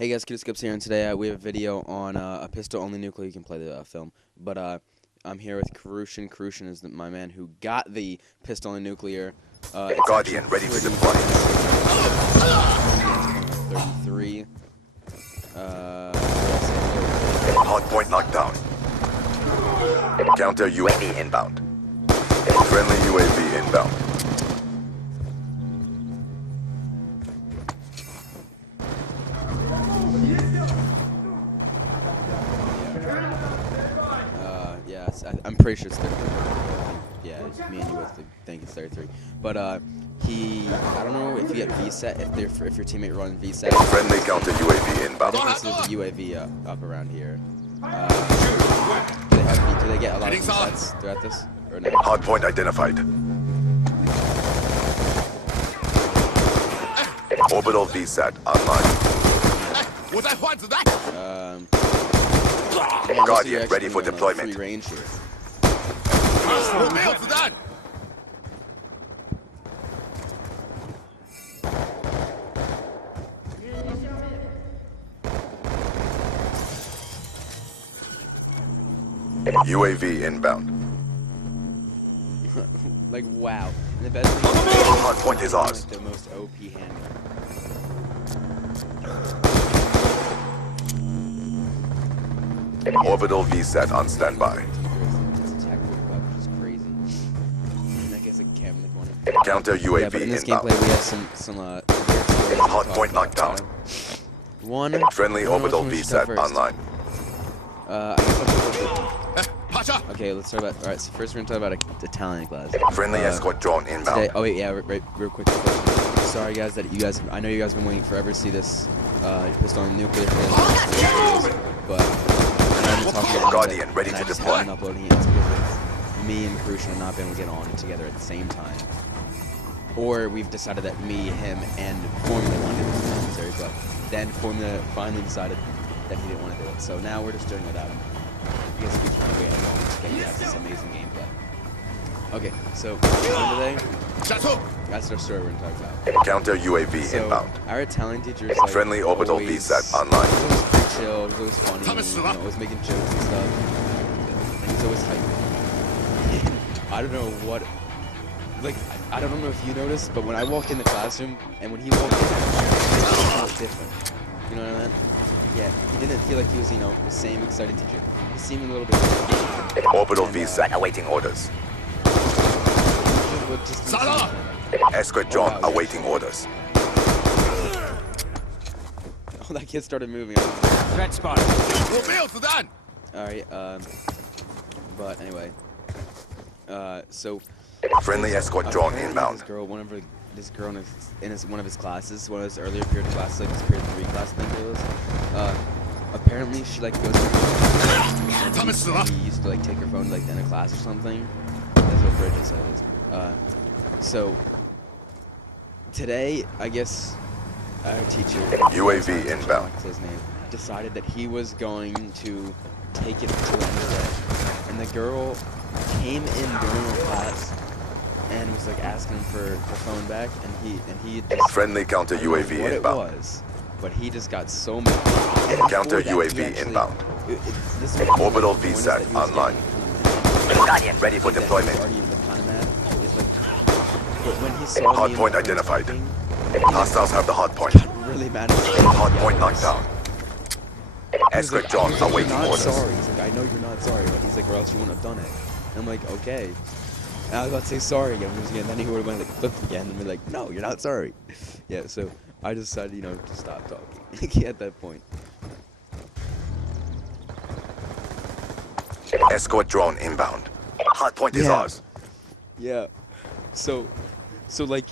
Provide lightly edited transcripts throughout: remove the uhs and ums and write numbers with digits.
Hey guys, Skips here, and today we have a video on a pistol-only nuclear. You can play the film, but I'm here with Karushin. Karushin is my man who got the pistol-only nuclear. Guardian ready to deploy. 33. Hardpoint locked down. Counter UAV inbound. Friendly UAV inbound. I'm pretty sure it's 33. Yeah, me and you both think it's 33. But I don't know if you get VSAT, if your teammate runs VSAT. Friendly counter UAV I inbound. definitely see the UAV up around here. Do they get a lot of VSATs throughout this, or no? Hardpoint identified. Orbital VSAT online. Guardian ready for deployment. Free range here. UAV inbound. Like, wow. And the best thing Hardpoint is ours. like the most OP handler. Orbital VSAT on standby. It's attack which is crazy. And I guess it can like one. Counter Yeah, UAV but in this inbound. gameplay we have some Hardpoint locked down. One Friendly I don't know orbital which one we should start VSAT first. online. I guess I'll talk about okay, let's talk about. All right, so first we're gonna talk about Italian class. Friendly escort drone Today, inbound. oh wait, yeah, real quick. Sorry guys that you guys. I know you guys have been waiting forever to see this pistol and nuclear videos, but I'm talking about Guardian it, ready and to I just deploy. haven't uploading it. It's because of me and Karushin have not been able to get on together at the same time, or we've decided that me, him, and Formula wanted to do the commentary, but then Formula finally decided that he didn't want to do it. So now we're just doing it without him. Because we can't wait as long to get you guys this amazing gameplay. Okay, so today, that's our story we're gonna talk about. Counter UAV So inbound. our Italian teacher is like Friendly orbital always, VSAT online. He's always pretty chill. He's always funny. Always making jokes and stuff. And he's always hyped. I don't know what. Like I don't know if you noticed, but when I walked in the classroom and when he walked in, it felt different. You know what I mean? Yeah, he didn't feel like he was, the same excited teacher. He seemed a little bit different. Orbital And, VSAT awaiting orders. Just Escort drone wow, yeah. awaiting orders. Oh, that kid started moving. Threat spotted. Alright, but anyway. So Friendly escort drone apparently inbound. This girl in one of his classes, one of his earlier period classes, like his period 3 class, I think it was. Apparently she like goes to he used to like take her phone like in a class or something. That's what Bridget said. So today, I guess our teacher, UAV inbound. what's his name, decided that he was going to take it to the end of the day. And the girl came in during her class and was like asking him for her phone back, and he just Friendly counter I don't know UAV what inbound. it was, but he just got so mad. And Counter before that, he UAV actually- inbound. this is what Orbital the point is VSAT that he was online. getting kinda mad. Guardian ready for That he was deployment. already kinda mad. It's like, but when he saw me Hardpoint and my friends identified. talking, Hostiles have the hardpoint. he got really mad. Hardpoint knocked down. He was Escort like, drone "You're awaiting not orders. sorry." He's like, "I know you're not sorry," but he's like, "Or else you wouldn't have done it." And I'm like, "Okay." And I was about to say sorry again, and then he would have went like flipped again and be like, "No, you're not sorry." Yeah, so I decided, to stop talking at that point. Escort drone inbound. Hardpoint is Yeah. ours. Yeah. So like,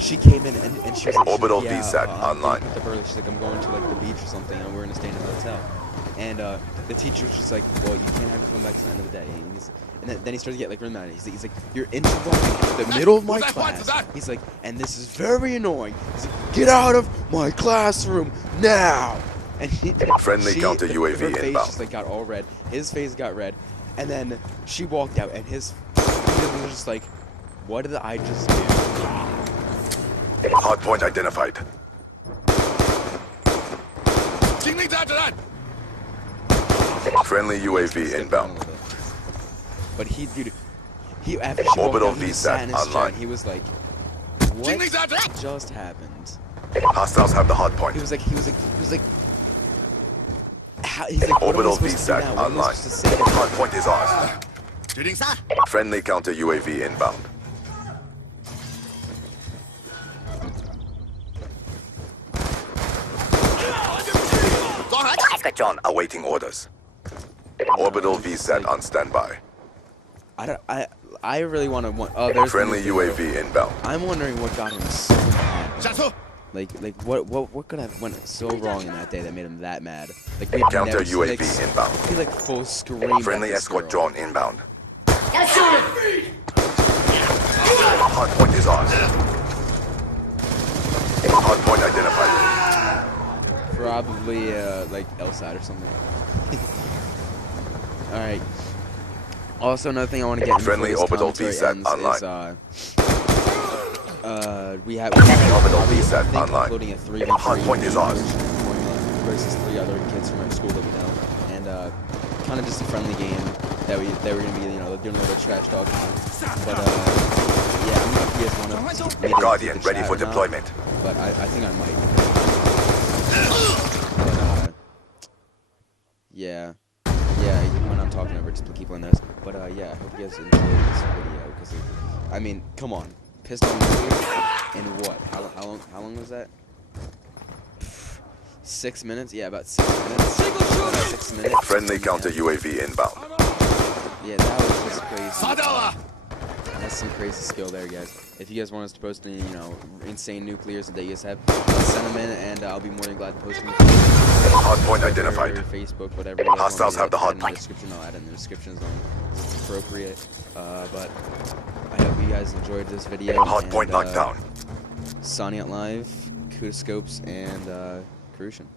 she came in and she was like, Orbital yeah, VSAT I'm online. picked up early. She's like, I'm going to like the beach or something, and we're gonna stay in a hotel. And the teacher was just like, well, you can't have your phone back to the end of the day. And then he started to get like really mad. He's like, you're interrupting the middle of my class. He's like, and this is very annoying. He's like, get out of my classroom now. And Friendly counter UAV her face inbound. just like got all red. His face got red, and then she walked out, and he was just like, what did I just do? Hardpoint identified. Friendly UAV inbound. But he, dude, he after she walked Orbital out, he VSAT sat in his chair online. and he was like, "What just happened?" Hostiles have the hard point. He was like, how, he's like, what am I Orbital supposed to do VSAT now? What am I online. supposed to say to him? Hard point is ours. Friendly counter UAV inbound. John awaiting orders. Orbital VSAT on standby. I really want to. Oh, there's the Friendly nuclear. UAV inbound. I'm wondering what got him so mad. Like what could have went so wrong in that day that made him that mad? Like we Counter never, UAV like, inbound. He like full screamed. Friendly at this escort girl. drone inbound. Hard point is ours. Hard point identified. Probably like Elside or something. All right. Also, another thing I want to get into Friendly before this orbital commentary VSAT ends online. we have Orbital I VSAT think online. uploading a 3v3 Hard point is ours. formula versus 3 other kids from our school that we know, and kind of just a friendly game that we're gonna be doing a little bit of trash talking. But yeah, I don't know if you guys want to Guardian ready for deployment. but I think I might. But yeah, when I'm talking over, just keep on this. But yeah, I hope you guys enjoyed this video because I mean, come on, pistol in what? How long was that? 6 minutes? Yeah, about 6 minutes. 6 minutes. Friendly counter UAV inbound. Yeah, that was just crazy. That's some crazy skill there, guys. If you guys want us to post any, insane nuclears that you guys have, send them in, and I'll be more than glad to post them. Hard point Twitter, identified. Facebook, whatever. You guys Hostiles want me have the to hard add in point. description. I'll add it in the description as long as it's appropriate. But I hope you guys enjoyed this video. Hard point knocked down. Sonny at Live, Kudascopes, and Crucian.